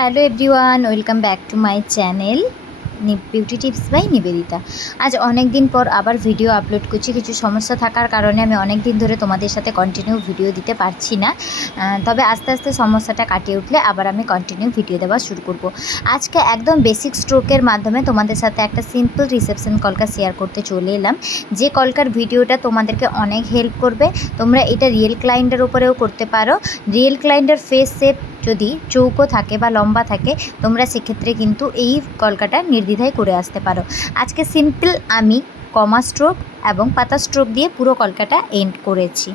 Hello everyone, welcome back to my channel beauty tips by Nibedita. আজ অনেক দিন পর আবার ভিডিও আপলোড করছি। কিছু সমস্যা থাকার কারণে আমি অনেক দিন ধরে তোমাদের সাথে কন্টিনিউ ভিডিও দিতে পারছি না, তবে আস্তে আস্তে সমস্যাটা কাটিয়ে উঠলে আবার আমি কন্টিনিউ ভিডিও দেওয়া শুরু করব। আজকে একদম বেসিক স্ট্রোকের মাধ্যমে তোমাদের সাথে একটা সিম্পল রিসেপশন কলকা শেয়ার করতে চলে এলাম, যে কলকার ভিডিওটা তোমাদেরকে অনেক হেল্প করবে। তোমরা এটা রিয়েল ক্লায়েন্টের উপরেও করতে পারো। রিয়েল ক্লায়েন্টের ফেস শেপ যদি চৌকো থাকে বা লম্বা থাকে, তোমরা সেক্ষেত্রে কিন্তু এই কলকাটা নির্দ্বিধায় করে আসতে পারো। আজকে সিম্পল আমি কমা স্ট্রোক এবং পাতা স্ট্রোক দিয়ে পুরো কলকাটা এন্ড করেছি।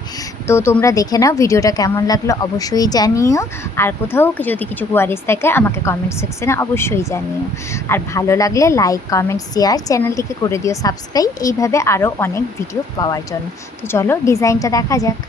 তো তোমরা দেখে নাও ভিডিওটা কেমন লাগলো অবশ্যই জানিও, আর কোথাও যদি কিছু কোয়ারিজ থাকে আমাকে কমেন্ট সেকশনে অবশ্যই জানিও। আর ভালো লাগলে লাইক, কমেন্ট, শেয়ার, চ্যানেলটিকে করে দিও সাবস্ক্রাইব, এইভাবে আরও অনেক ভিডিও পাওয়ার জন্য। তো চলো ডিজাইনটা দেখা যাক।